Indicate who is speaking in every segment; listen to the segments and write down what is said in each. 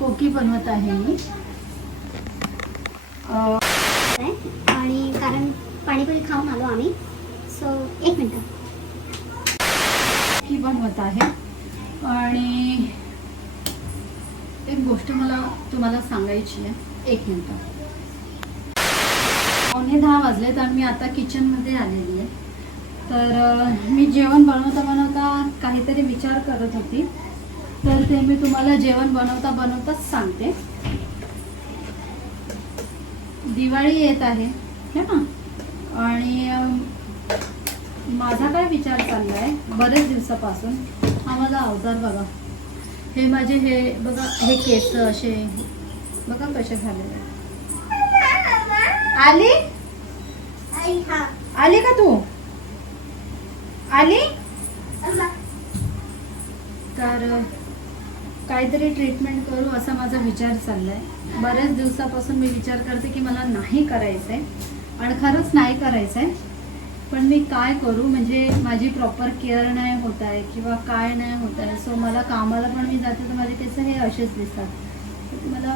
Speaker 1: कोकी बनवत आहे मी.
Speaker 2: आणि कारण पाणीपुरी खाऊन आलो आम्ही. सो एक मिनटं.
Speaker 1: कोकी बनवत आहे. आणि एक गोष्ट मला तुम्हाला सांगायची आहे. एक मिनटं. पावणे दहा वाजलेत आणि मी आता किचनमध्ये आलेली आहे. तर मी जेवण बनवता बनवता काहीतरी विचार करत होती. तर ते मी तुम्हाला जेवण बनवता बनवताच सांगते. दिवाळी येत आहे है ना? आणि माझा काय विचार चालला आहे बरेच दिवसापासून हा माझा अवजार बघा. हे माझे हे बघा हे केस असे बघा कसे झालेले. आली? आली का तू? आली? तर काहीतरी ट्रीटमेंट करू असा माझा विचार चालला आहे बऱ्याच दिवसापासून मी विचार करते की मला नाही करायचं आहे आणि खरंच नाही करायचं आहे पण मी काय करू? म्हणजे माझी प्रॉपर केअर नाही होत आहे किंवा काय नाही होत आहे. सो मला कामाला पण मी जाते तर माझे केस हे असेच दिसतात. मला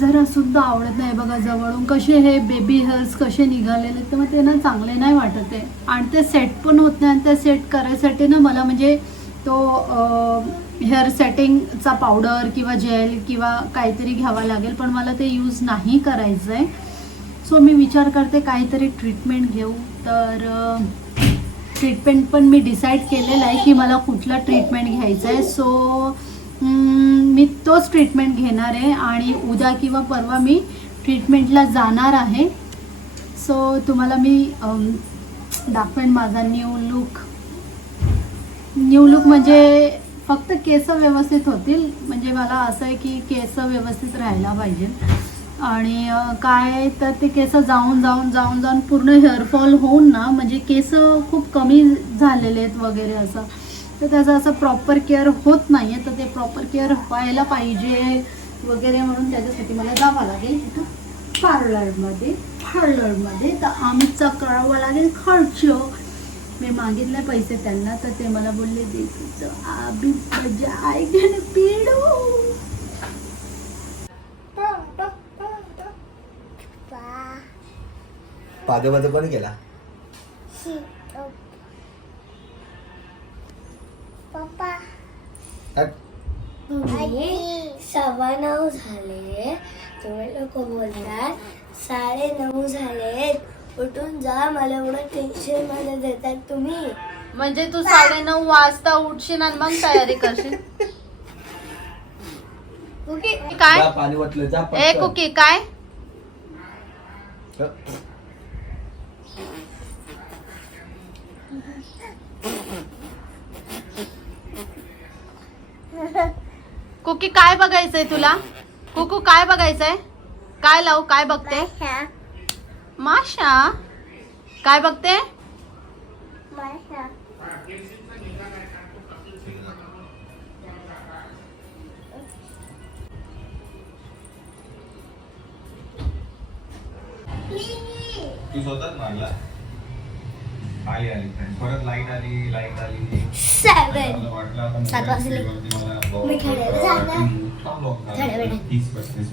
Speaker 1: जरा सुद्धा आवडत नाही बघा जवळून. कसे हे बेबी हेअर्स कसे निघालेले तर मग ते ना चांगले नाही वाटत आहे. आणि ते सेट पण होत नाही आणि ते सेट करायसाठी ना मला म्हणजे तो हेअर सेटिंगचा पावडर किंवा जेल किंवा काहीतरी घ्यावा लागेल पण मला ते यूज नाही करायचं आहे सो मी विचार करते काहीतरी ट्रीटमेंट घेऊ. तर ट्रीटमेंट पण मी डिसाईड केलेलं आहे की मला कुठला ट्रीटमेंट घ्यायचं आहे सो मी तोच ट्रीटमेंट घेणार आहे आणि उद्या किंवा परवा मी ट्रीटमेंटला जाणार आहे. सो तुम्हाला मी दाखवेन माझा न्यू लुक न्यू लुक म्हणजे फक्त केस व्यवस्थित होतील. म्हणजे मला असं आहे की केस व्यवस्थित राहायला पाहिजे. आणि काय तर ते केस जाऊन जाऊन जाऊन जाऊन पूर्ण हेअरफॉल होऊन ना म्हणजे केस खूप कमी झालेले आहेत वगैरे असं. तर त्याचं असं प्रॉपर केअर होत नाही आहे तर ते प्रॉपर केअर व्हायला पाहिजे वगैरे म्हणून त्याच्यासाठी मला जावं लागेल तिथं पार्लरमध्ये. पार्लरमध्ये. तर आमचा करावा लागेल खर्च. मी मागितले पैसे त्यांना तर ते मला बोलले दे तुझं आबी बजाय पिडू
Speaker 3: पादोबाद कोण केला?
Speaker 2: पप्पा
Speaker 3: हट.
Speaker 4: सव्वा नऊ झाले. तुम्ही लोक बोलतात साडे नऊ झालेत. उठून जा मला एवढं टेन्शनमध्ये देतात तुम्ही.
Speaker 1: म्हणजे तू साडे नऊ वाजता उठशील आणि मग तयारी करशील?
Speaker 4: ओके.
Speaker 1: काय?
Speaker 3: पाणी वाटलं जा
Speaker 1: ए
Speaker 3: पटकन.
Speaker 1: कुकी काय. कुकी काय बघायचंय तुला? कुकू काय बघायचंय? काय लावू काय बघते? माशा काय बघते
Speaker 5: तू स्वतःच मारला आली आली परत लाइट आली लाइट आली
Speaker 4: सात वाजले. मी खेळायला जाणार.
Speaker 5: थांबलो.
Speaker 4: थोड्या वेळाने.
Speaker 5: तीस पस्तीस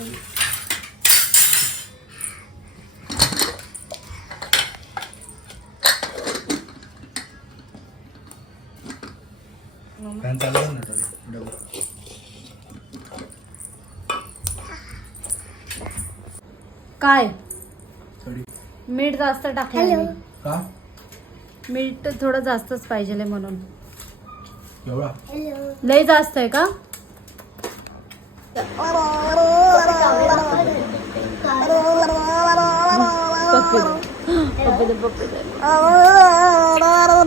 Speaker 5: मिनिटाचा
Speaker 3: फॅन चालू आहे ना थोडी. डबल.
Speaker 1: काय
Speaker 3: थोडी.
Speaker 1: मीठ जास्त टाकलं
Speaker 4: Hello.
Speaker 1: मी.
Speaker 3: का
Speaker 1: मीठ थोडं जास्तच पाहिजे म्हणून
Speaker 3: एवढा
Speaker 4: हॅलो
Speaker 1: लय जास्त आहे का कपिल झालं